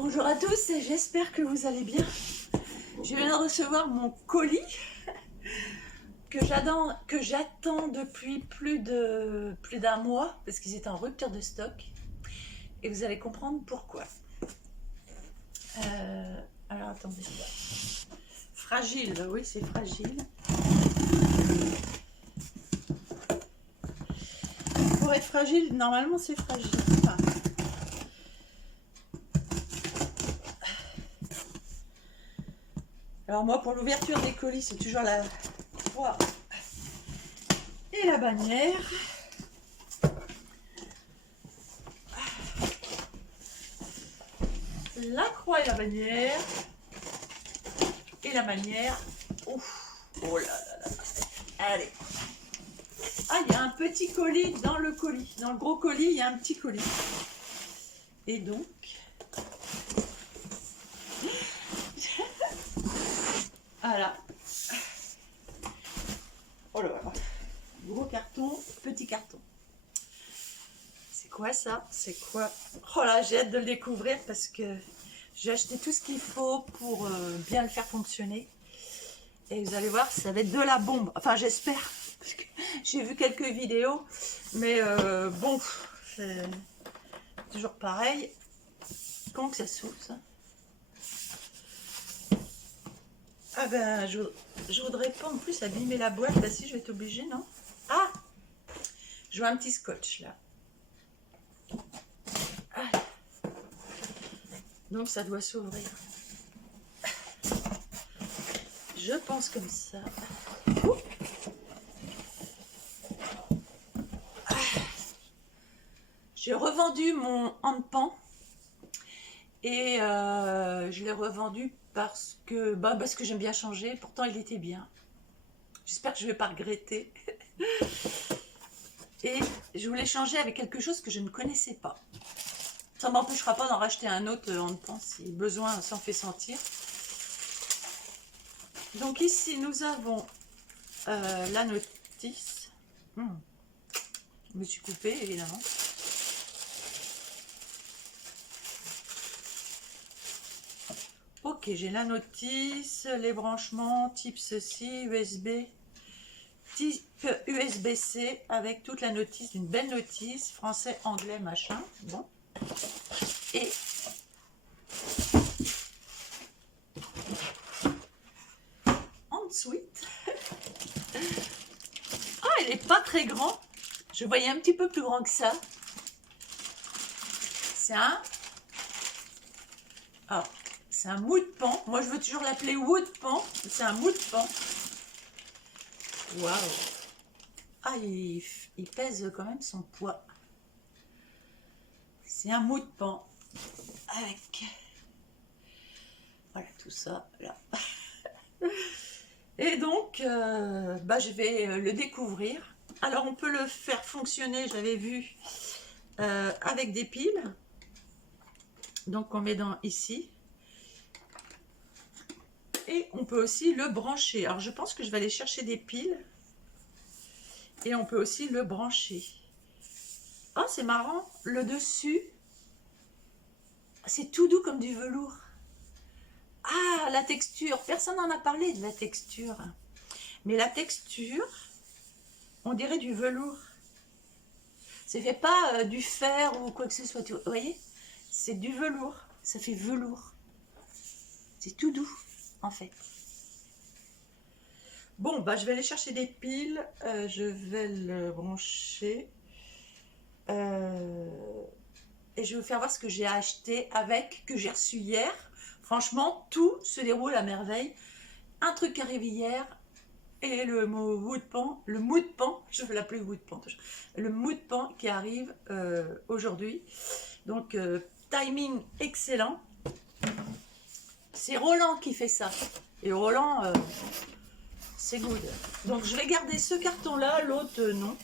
Bonjour à tous et j'espère que vous allez bien. Je viens de recevoir mon colis que j'attends depuis plus d'un mois parce qu'ils étaient en rupture de stock et vous allez comprendre pourquoi. Alors attendez. Fragile, oui c'est fragile. Pour être fragile, normalement c'est fragile. Enfin, alors moi pour l'ouverture des colis c'est toujours la croix et la bannière. La croix et la bannière. Et la bannière. Ouf. Oh là là là. Allez. Ah, il y a un petit colis dans le colis. Dans le gros colis, il y a un petit colis. Et donc... voilà. Oh là là. Gros carton, petit carton. C'est quoi ça? C'est quoi? Oh là, j'ai hâte de le découvrir parce que j'ai acheté tout ce qu'il faut pour bien le faire fonctionner. Et vous allez voir, ça va être de la bombe. Enfin, j'espère. Parce que j'ai vu quelques vidéos. Mais bon, c'est toujours pareil. Comment que ça s'ouvre, ça? Ah ben, je voudrais pas en plus abîmer la boîte. Bah si, je vais être obligée, non? Ah! Je vois un petit scotch, là. Ah. Donc, ça doit s'ouvrir. Je pense comme ça. J'ai revendu mon handpan et je l'ai revendu parce que j'aime bien changer. Pourtant, il était bien. J'espère que je ne vais pas regretter. Et je voulais changer avec quelque chose que je ne connaissais pas. Ça ne m'empêchera pas d'en racheter un autre handpan si besoin s'en fait sentir. Donc ici, nous avons la notice. Je me suis coupée, évidemment. Ok, j'ai la notice, les branchements, type ceci, USB, type USB-C, avec toute la notice, une belle notice, français, anglais, machin. Bon. Et ensuite, ah, il n'est pas très grand. Je voyais un petit peu plus grand que ça. C'est un... alors, c'est un mou de pan. Moi, je veux toujours l'appeler wood pan. C'est un mou de pan. Waouh. Ah, il pèse quand même son poids. C'est un mou de pan. Avec... voilà, tout ça, là. Et donc, je vais le découvrir. Alors, on peut le faire fonctionner, j'avais vu, avec des piles. Donc, on met dans ici. Et on peut aussi le brancher. Alors, je pense que je vais aller chercher des piles. Et on peut aussi le brancher. Ah, c'est marrant. Le dessus, c'est tout doux comme du velours. Ah, la texture. Personne n'en a parlé de la texture. Mais la texture, on dirait du velours. C'est fait pas du fer ou quoi que ce soit. Vous voyez? C'est du velours. Ça fait velours. C'est tout doux, en fait. Bon, je vais aller chercher des piles. Je vais le brancher. Et je vais vous faire voir ce que j'ai acheté avec, que j'ai reçu hier. Franchement, tout se déroule à merveille. Un truc qui arrive hier. Et le mot woodpan, le moodpan, je vais l'appeler woodpan, le moodpan qui arrive aujourd'hui. Donc, timing excellent. C'est Roland qui fait ça. Et Roland, c'est good. Donc, je vais garder ce carton-là, l'autre, non.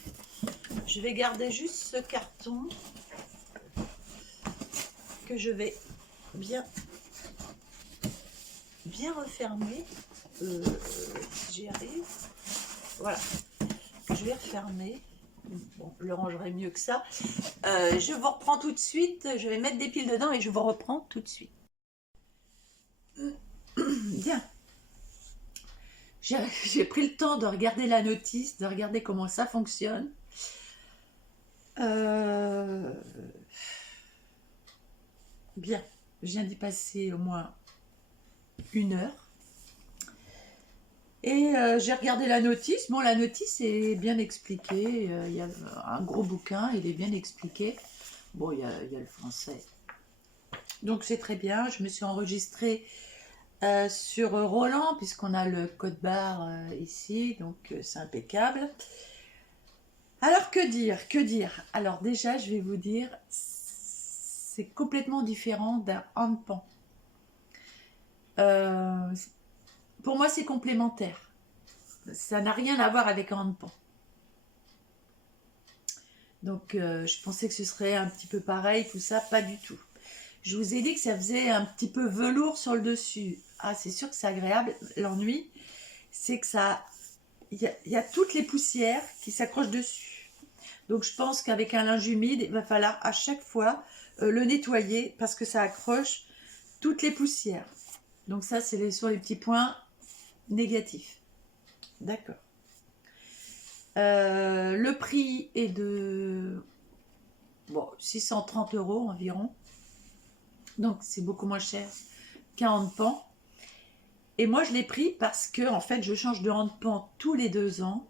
Je vais garder juste ce carton que je vais bien refermer. Si j'y arrive. Voilà. Je vais refermer. Bon, je le rangerai mieux que ça. Je vous reprends tout de suite. Je vais mettre des piles dedans et je vous reprends tout de suite. Bien. J'ai pris le temps de regarder la notice, de regarder comment ça fonctionne. Bien. Je viens d'y passer au moins 1 heure. Et j'ai regardé la notice. Bon, la notice est bien expliquée. Il y a un gros bouquin, il est bien expliqué. Bon, il y a le français. Donc, c'est très bien. Je me suis enregistrée sur Roland, puisqu'on a le code barre ici. Donc, c'est impeccable. Alors, que dire? Que dire? Alors, déjà, je vais vous dire, c'est complètement différent d'un handpan. Pour moi, c'est complémentaire. Ça n'a rien à voir avec un handpan. Donc, je pensais que ce serait un petit peu pareil, tout ça, pas du tout. Je vous ai dit que ça faisait un petit peu velours sur le dessus. Ah, c'est sûr que c'est agréable. L'ennui, c'est que ça, il y a toutes les poussières qui s'accrochent dessus. Donc, je pense qu'avec un linge humide, il va falloir à chaque fois le nettoyer parce que ça accroche toutes les poussières. Donc, ça, c'est sur les petits points négatifs. D'accord. Le prix est de 630 € environ. Donc, c'est beaucoup moins cher qu'un handpan. Et moi, je l'ai pris parce que, en fait, je change de handpan tous les 2 ans.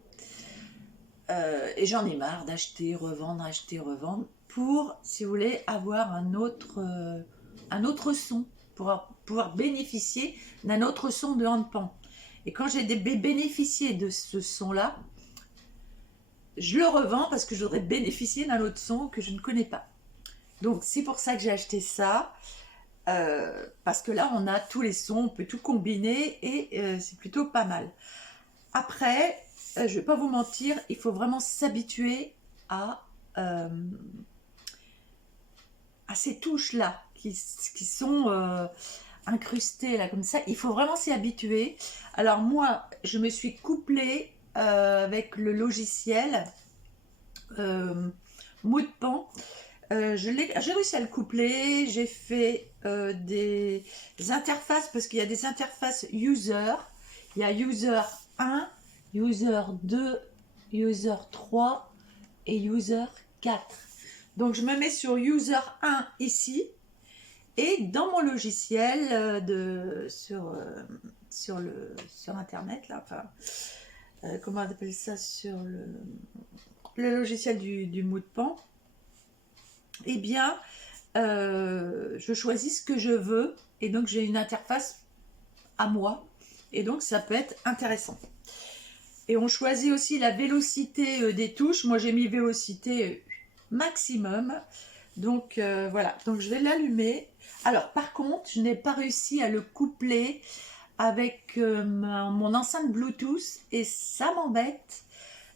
Et j'en ai marre d'acheter, revendre, pour, si vous voulez, avoir un autre son, pour pouvoir bénéficier d'un autre son de handpan. Et quand j'ai bénéficié de ce son-là, je le revends parce que j'aurais bénéficié d'un autre son que je ne connais pas. Donc, c'est pour ça que j'ai acheté ça. Parce que là, on a tous les sons, on peut tout combiner et c'est plutôt pas mal. Après, je vais pas vous mentir, il faut vraiment s'habituer à ces touches-là qui sont incrustées là comme ça. Il faut vraiment s'y habituer. Alors moi, je me suis couplée avec le logiciel Moodpan. J'ai réussi à le coupler. J'ai fait des interfaces parce qu'il y a des interfaces user. Il y a user 1, user 2, user 3 et user 4. Donc je me mets sur user 1 ici et dans mon logiciel sur internet là, enfin comment on appelle ça, sur le logiciel du Moodpan. Eh bien, je choisis ce que je veux et donc j'ai une interface à moi et donc ça peut être intéressant. Et on choisit aussi la vélocité des touches. Moi j'ai mis vélocité maximum. Donc voilà, donc je vais l'allumer. Alors par contre, je n'ai pas réussi à le coupler avec mon enceinte Bluetooth et ça m'embête.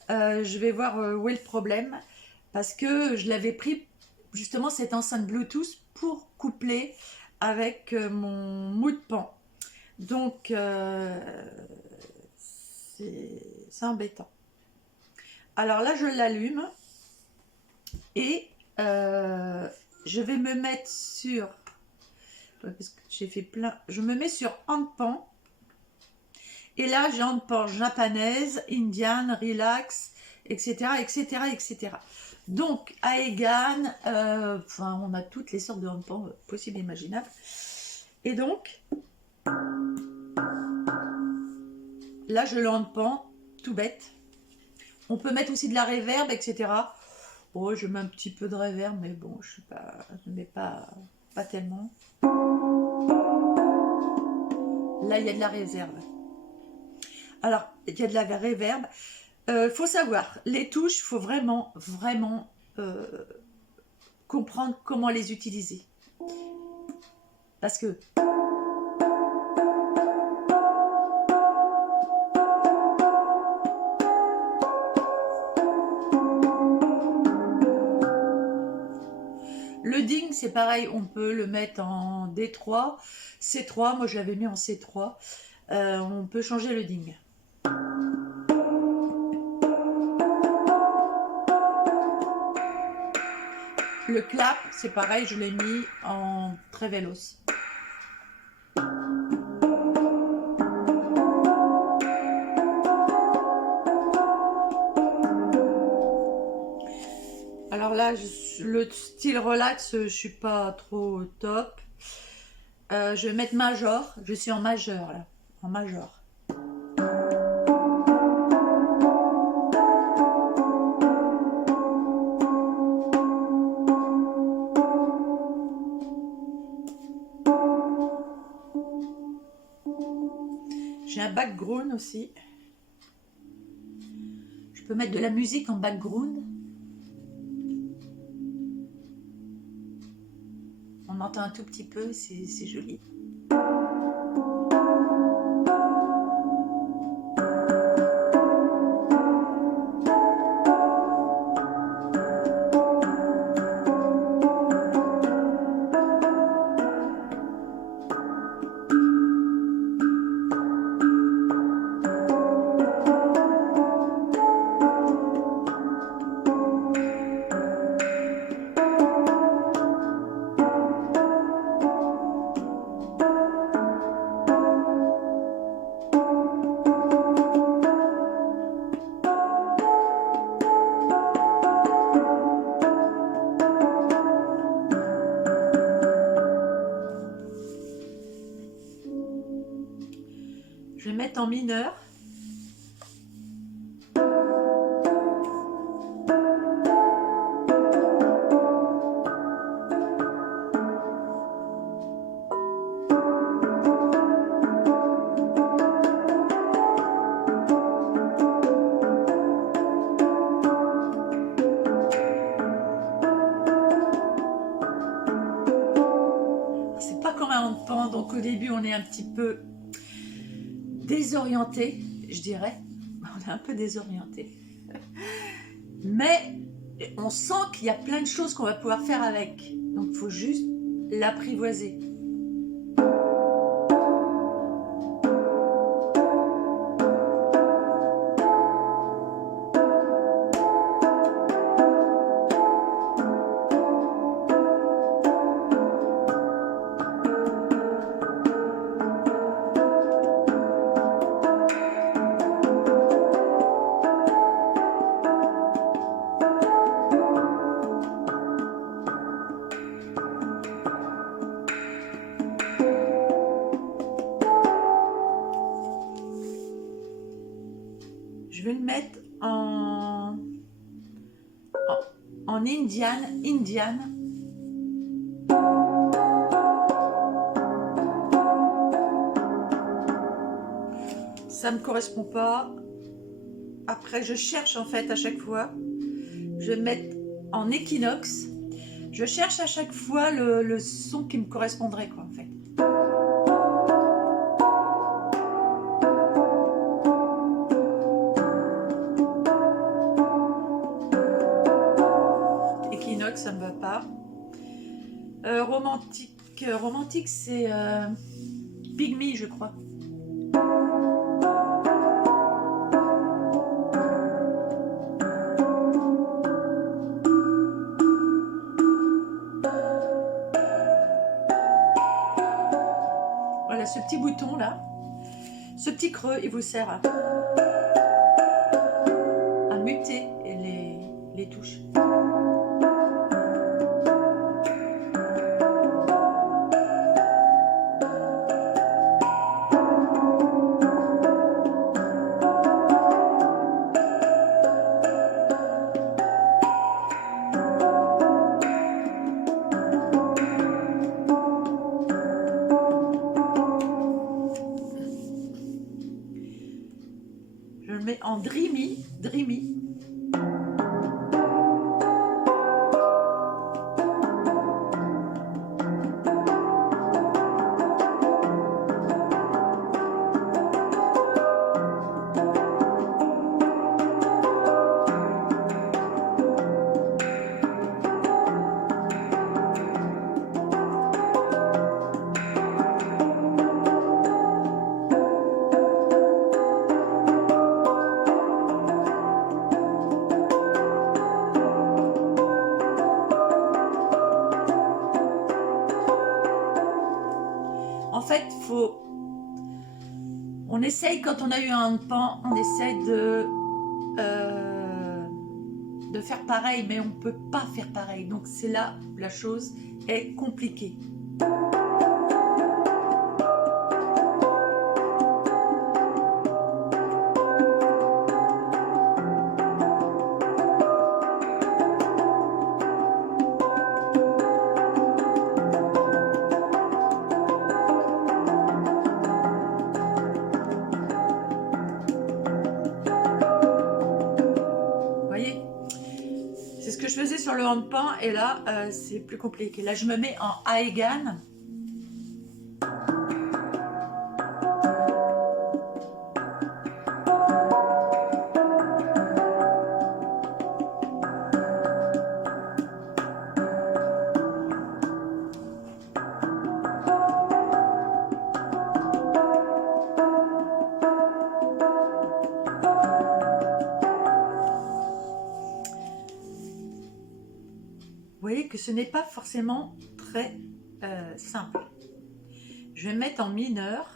Je vais voir où est le problème parce que je l'avais pris justement cette enceinte Bluetooth pour coupler avec mon Moodpan. Donc c'est embêtant. Alors là je l'allume et je vais me mettre sur, parce que j'ai fait plein, je me mets sur handpan et là j'ai handpan japanaise, indian, relax, etc., etc., etc. Donc, Aegan, on a toutes les sortes de handpans possibles et imaginables. Et donc, là, je le handpan, tout bête. On peut mettre aussi de la reverb, etc. Oh, je mets un petit peu de reverb, mais bon, je ne mets pas tellement. Là, il y a de la réserve. Alors, il y a de la reverb. Faut savoir, les touches, faut vraiment comprendre comment les utiliser. Parce que le ding, c'est pareil, on peut le mettre en D3, C3, moi je l'avais mis en C3. On peut changer le ding. Le clap, c'est pareil, je l'ai mis en très véloce. là, le style relax, je suis pas trop top. Je vais mettre major. Je suis en majeur là, en major. J'ai un background aussi. Je peux mettre de la musique en background. On entend un tout petit peu, c'est joli. Je vais mettre en mineur. C'est pas comme un handpan, donc au début on est un petit peu désorienté, je dirais. On est un peu désorienté. Mais on sent qu'il y a plein de choses qu'on va pouvoir faire avec. Donc il faut juste l'apprivoiser. Je vais le mettre en indiane. Ça me correspond pas. Après, je cherche en fait à chaque fois. Je vais le mettre en équinoxe. Je cherche à chaque fois le son qui me correspondrait, quoi, en fait. Équinoxe, ça me va pas. Romantique, c'est Pygmy, je crois. Voilà, ce petit bouton là, ce petit creux, il vous sert à muter les touches. Je le mets en dreamy. En fait, on essaye, quand on a eu un pan, on essaye de faire pareil, mais on ne peut pas faire pareil. Donc c'est là où la chose est compliquée. C'est ce que je faisais sur le handpan et là c'est plus compliqué. Là je me mets en Aegan. Vous voyez que ce n'est pas forcément très simple. Je vais me mettre en mineur.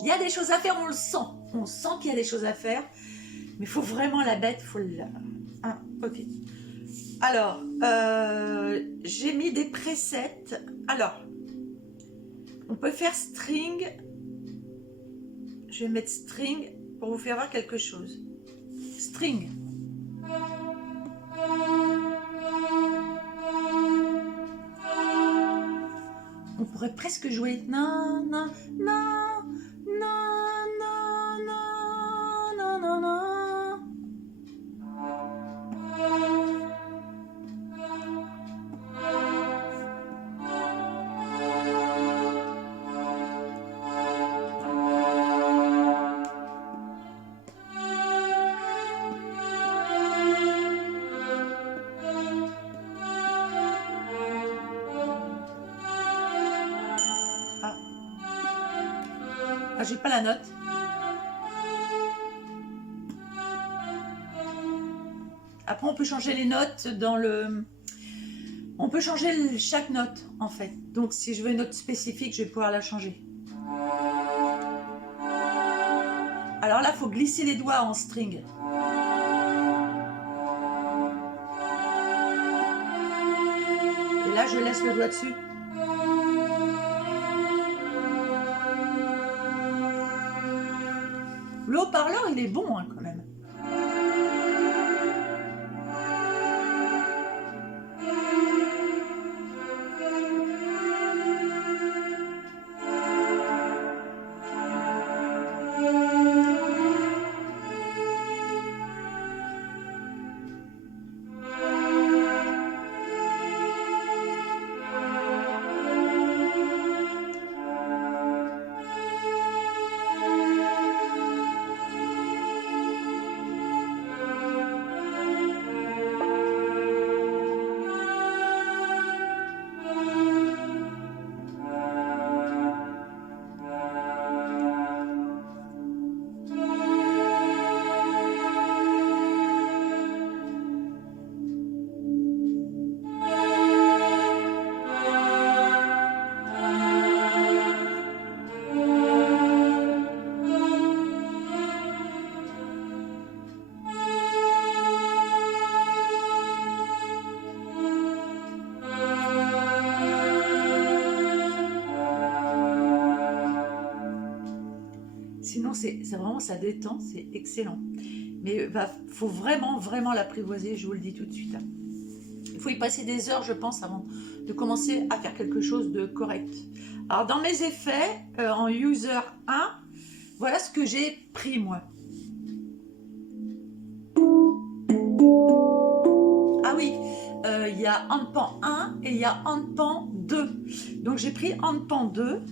Il y a des choses à faire, on le sent. On sent qu'il y a des choses à faire. Mais il faut vraiment la bête, il faut la... Ah, ok. Alors, j'ai mis des presets. Alors, on peut faire string. Je vais mettre string pour vous faire voir quelque chose. String. On pourrait presque jouer nan nan nan nan nan nan nan nan nan. Ah, j'ai pas la note. Après, on peut changer les notes dans le... On peut changer chaque note, en fait. Donc, si je veux une note spécifique, je vais pouvoir la changer. Alors là, il faut glisser les doigts en string. Et là, je laisse le doigt dessus. Le haut-parleur, il est bon hein, quand même. Sinon, c'est vraiment, ça détend, c'est excellent. Mais faut vraiment, vraiment l'apprivoiser, je vous le dis tout de suite. Il faut y passer des heures, je pense, avant de commencer à faire quelque chose de correct. Alors, dans mes effets, en user 1, voilà ce que j'ai pris, moi. Ah oui, il y a Handpan 1 et il y a Handpan 2. Donc, j'ai pris Handpan 2.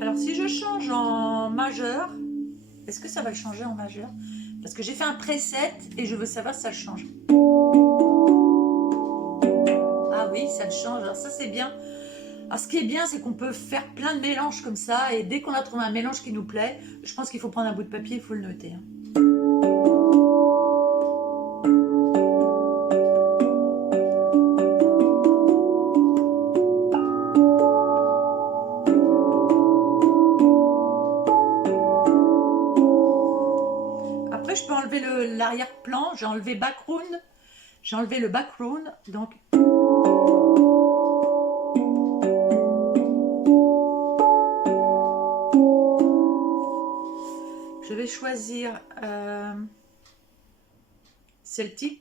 Alors, si je change en majeur, est-ce que ça va le changer en majeur? Parce que j'ai fait un preset et je veux savoir si ça le change. Ah oui, ça le change. Alors ça, c'est bien. Alors, ce qui est bien, c'est qu'on peut faire plein de mélanges comme ça. Et dès qu'on a trouvé un mélange qui nous plaît, je pense qu'il faut prendre un bout de papier, il faut le noter. Après, je peux enlever l'arrière-plan. J'ai enlevé background. J'ai enlevé le background. Donc... je vais choisir Celtic.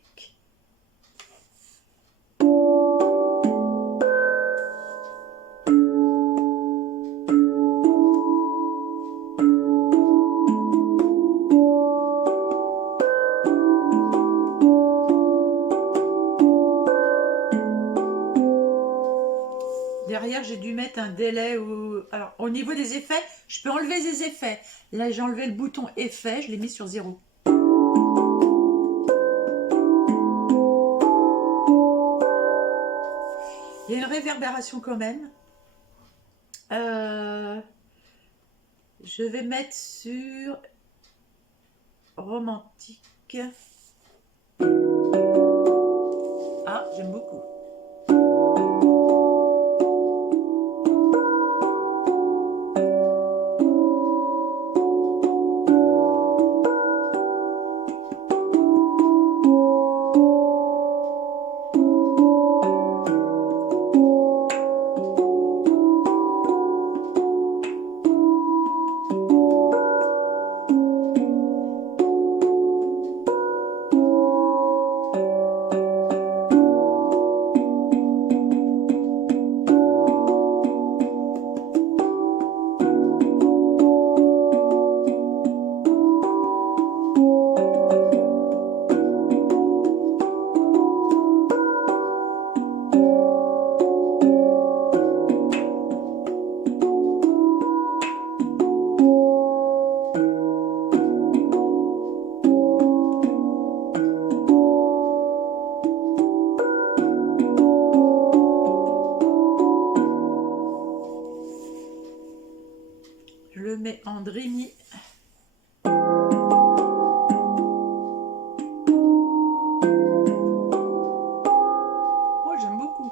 Derrière, j'ai dû mettre un délai. Alors, au niveau des effets, je peux enlever des effets. Là, j'ai enlevé le bouton effet, je l'ai mis sur 0. Il y a une réverbération quand même. Je vais mettre sur romantique. Ah, j'aime beaucoup. Je le mets en dreamy. Oh, j'aime beaucoup.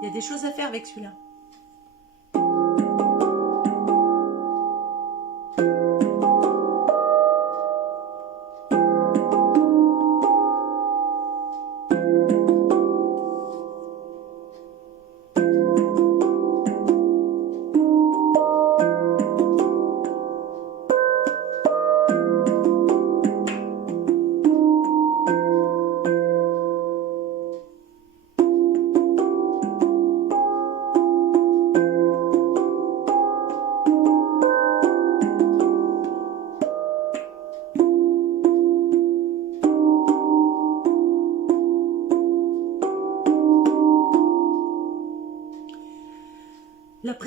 Il y a des choses à faire avec celui-là.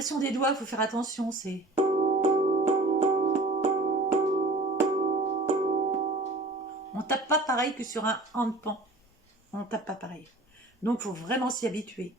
pression des doigts, il faut faire attention, c'est... On tape pas pareil que sur un handpan. On tape pas pareil. Donc, il faut vraiment s'y habituer.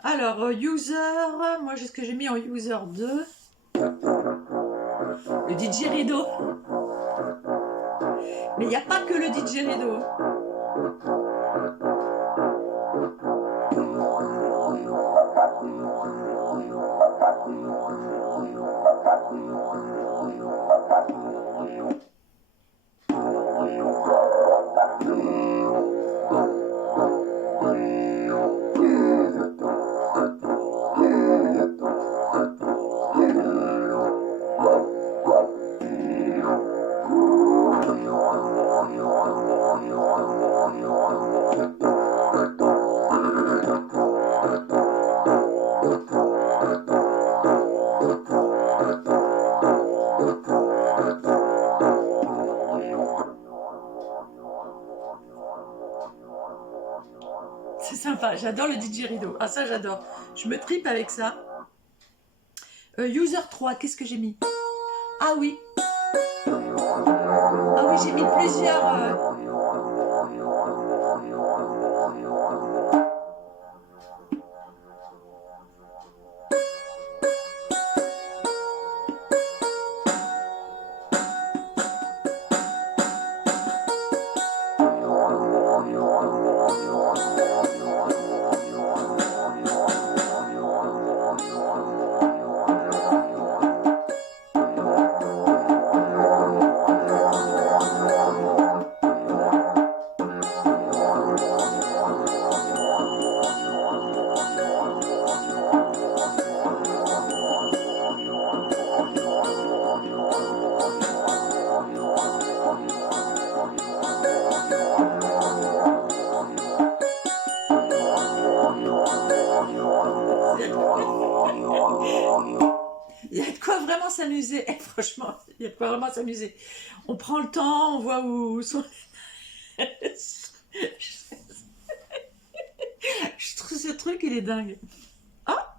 Alors, user, moi, ce que j'ai mis en user 2, le didgeridoo. Mais il n'y a pas que le didgeridoo. C'est sympa, j'adore le didgeridoo. Ah ça j'adore, je me tripe avec ça. User 3, qu'est-ce que j'ai mis? Ah oui. Ah oui, j'ai mis plusieurs... Il y a de quoi vraiment s'amuser. Franchement, il y a de quoi vraiment s'amuser. On prend le temps, on voit où sont... Je trouve ce truc, il est dingue. Ah,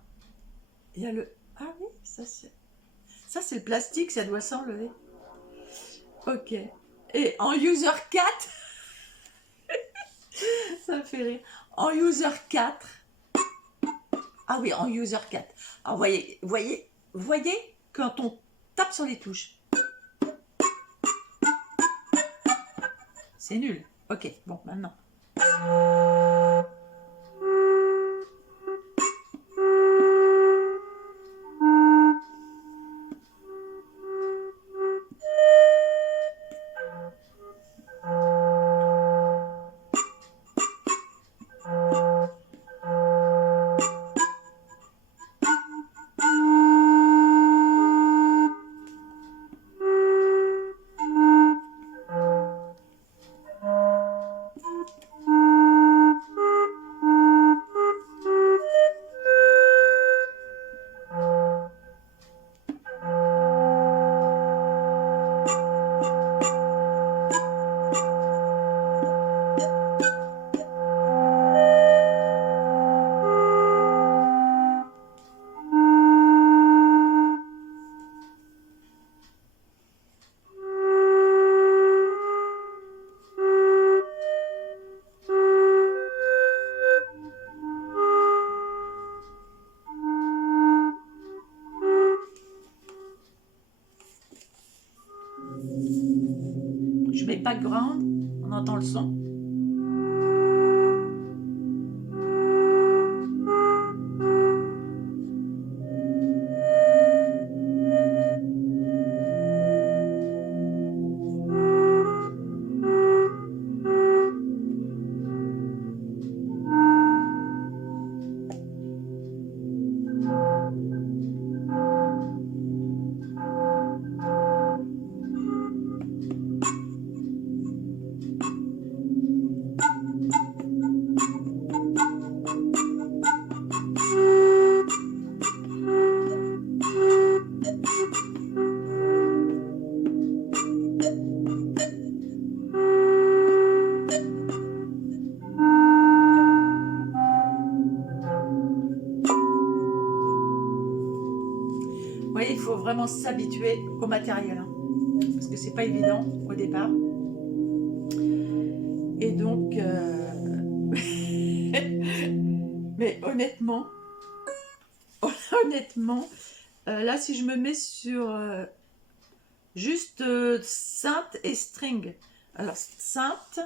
il y a le... Ah oui, ça c'est le plastique, ça doit s'enlever. Ok. Et en user 4, ça me fait rire. En user 4, ah oui, en user 4. Alors, voyez, quand on tape sur les touches. C'est nul. Ok, bon, maintenant. Je mets background, on entend le son. vraiment s'habituer au matériel, hein, parce que c'est pas évident au départ. Et donc, mais honnêtement, là, si je me mets sur juste synth et string, alors synth.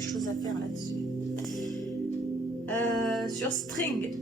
Choses à faire là-dessus. Sur string.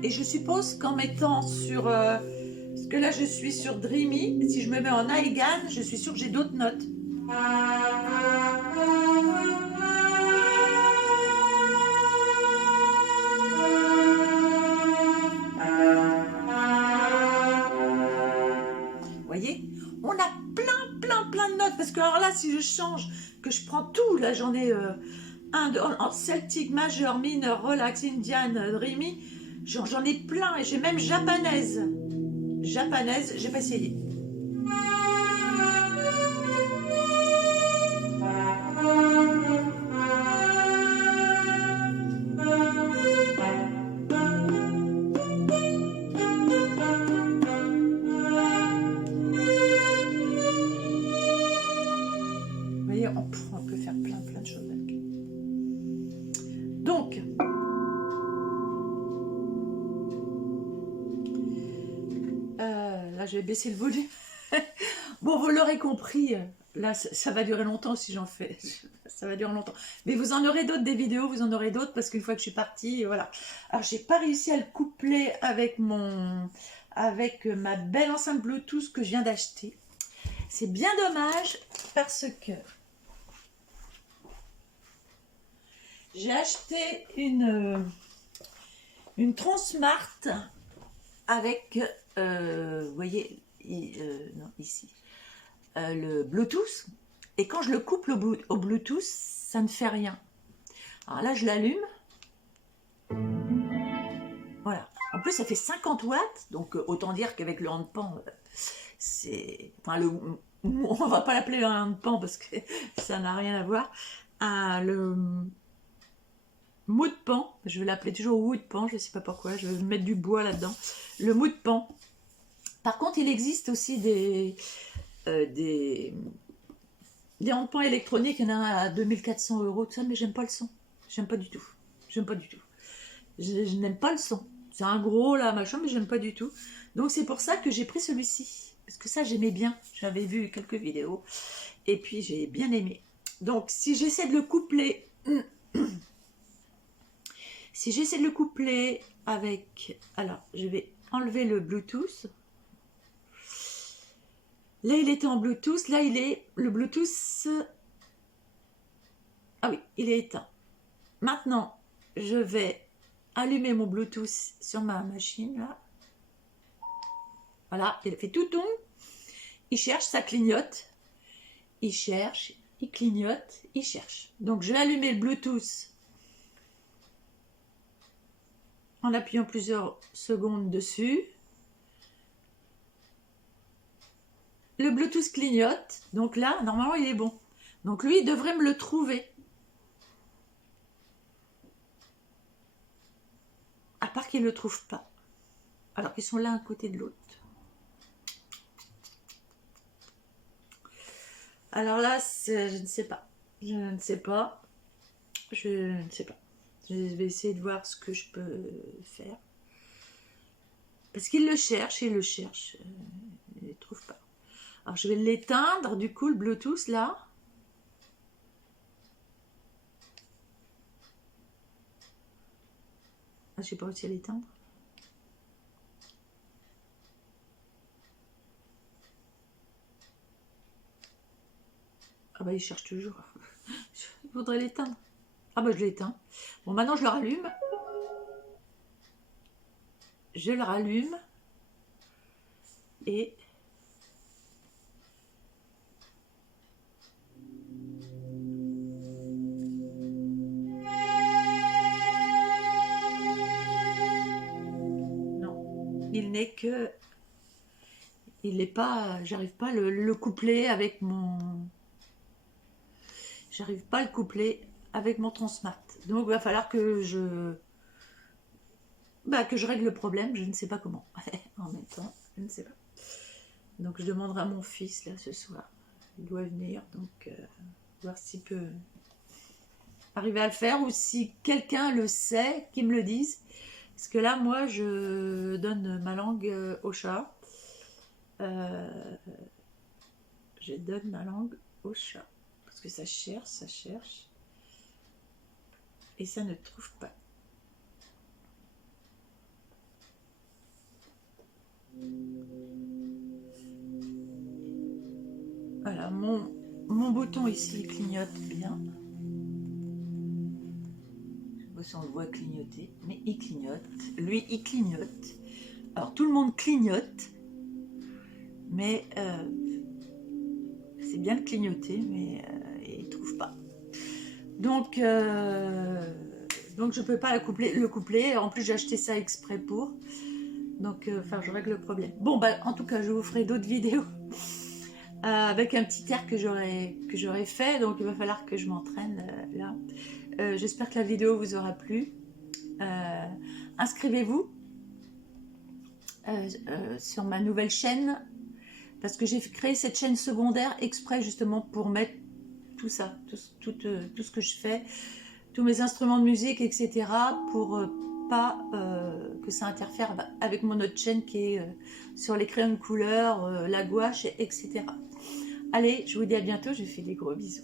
Et je suppose qu'en mettant sur... parce que là, je suis sur Dreamy. Si je me mets en Aigan, je suis sûre que j'ai d'autres notes. Vous voyez? On a plein de notes. Parce que alors là, si je change, que je prends tout, là, j'en ai en celtique, majeur, mineur, relax, indian, dreamy. J'en ai plein et j'ai même japanaise. Japanaise, j'ai pas essayé. Vous voyez, on peut faire plein de choses avec. Donc, là, je vais baisser le volume. Bon, vous l'aurez compris, là, ça va durer longtemps si j'en fais. Ça va durer longtemps. Mais vous en aurez d'autres, des vidéos, vous en aurez d'autres, parce qu'une fois que je suis partie, voilà. Alors, j'ai pas réussi à le coupler avec ma belle enceinte Bluetooth que je viens d'acheter. C'est bien dommage, parce que j'ai acheté une Transmart avec, vous voyez, non, ici, le Bluetooth. Et quand je le couple au Bluetooth, ça ne fait rien. Alors là, je l'allume. Voilà. En plus, ça fait 50 watts. Donc, autant dire qu'avec le handpan, c'est... Enfin, on va pas l'appeler un handpan parce que ça n'a rien à voir. Le moodpan, je vais l'appeler toujours woodpan, je ne sais pas pourquoi, je vais mettre du bois là-dedans. Le moodpan. Par contre, il existe aussi des handpans électroniques, il y en a un à 2400 €, tout ça, mais j'aime pas le son. J'aime pas du tout. J'aime pas du tout. Je n'aime pas le son. C'est un gros là, machin, mais j'aime pas du tout. Donc c'est pour ça que j'ai pris celui-ci. Parce que ça, j'aimais bien. J'avais vu quelques vidéos. Et puis, j'ai bien aimé. Donc, si j'essaie de le coupler... si j'essaie de le coupler avec... Alors, je vais enlever le Bluetooth. Là, il était en Bluetooth. Là, il est... Le Bluetooth... Ah oui, il est éteint. Maintenant, je vais allumer mon Bluetooth sur ma machine, là. Voilà, il fait tout ton. il cherche, ça clignote. Il cherche, il clignote, il cherche. Donc je vais allumer le Bluetooth en appuyant plusieurs secondes dessus. Le Bluetooth clignote, donc là, normalement, il est bon. Donc lui, il devrait me le trouver. À part qu'il ne le trouve pas. Alors qu'ils sont l'un à côté de l'autre. Alors là, je ne sais pas. Je ne sais pas. Je ne sais pas. Je vais essayer de voir ce que je peux faire. Parce qu'il le cherche, il le cherche. Il ne le trouve pas. Alors je vais l'éteindre, du coup, le Bluetooth là. Ah, je n'ai pas réussi à l'éteindre. Ah bah il cherche toujours. Il faudrait l'éteindre. Ah bah je l'éteins. Bon, maintenant je le rallume. Je le rallume. Et... non. Il n'est que... Il n'est pas... J'arrive pas à le coupler avec mon... J'arrive pas à le coupler avec mon Transmart. Donc il va falloir que je... que je règle le problème. Je ne sais pas comment. En même temps, je ne sais pas. Donc je demanderai à mon fils là ce soir. Il doit venir, donc voir s'il peut arriver à le faire ou si quelqu'un le sait, qu'il me le dise. Parce que là, moi, je donne ma langue au chat. Je donne ma langue au chat. Parce que ça cherche, ça cherche. Et ça ne trouve pas. Voilà, mon bouton ici clignote bien. Je sais pas si on le voit clignoter, mais il clignote. Lui, il clignote. Alors, tout le monde clignote. Mais c'est bien de clignoter, mais il ne trouve pas. Donc je ne peux pas le coupler. En plus, j'ai acheté ça exprès pour. Donc, je règle le problème. Bon, en tout cas, je vous ferai d'autres vidéos avec un petit air que j'aurais fait. Donc, il va falloir que je m'entraîne là. J'espère que la vidéo vous aura plu. Inscrivez-vous sur ma nouvelle chaîne. Parce que j'ai créé cette chaîne secondaire exprès justement pour mettre tout ça, tout ce que je fais, tous mes instruments de musique, etc. pour pas que ça interfère avec mon autre chaîne qui est sur les crayons de couleur, la gouache, etc. Allez, je vous dis à bientôt, je vous fais des gros bisous.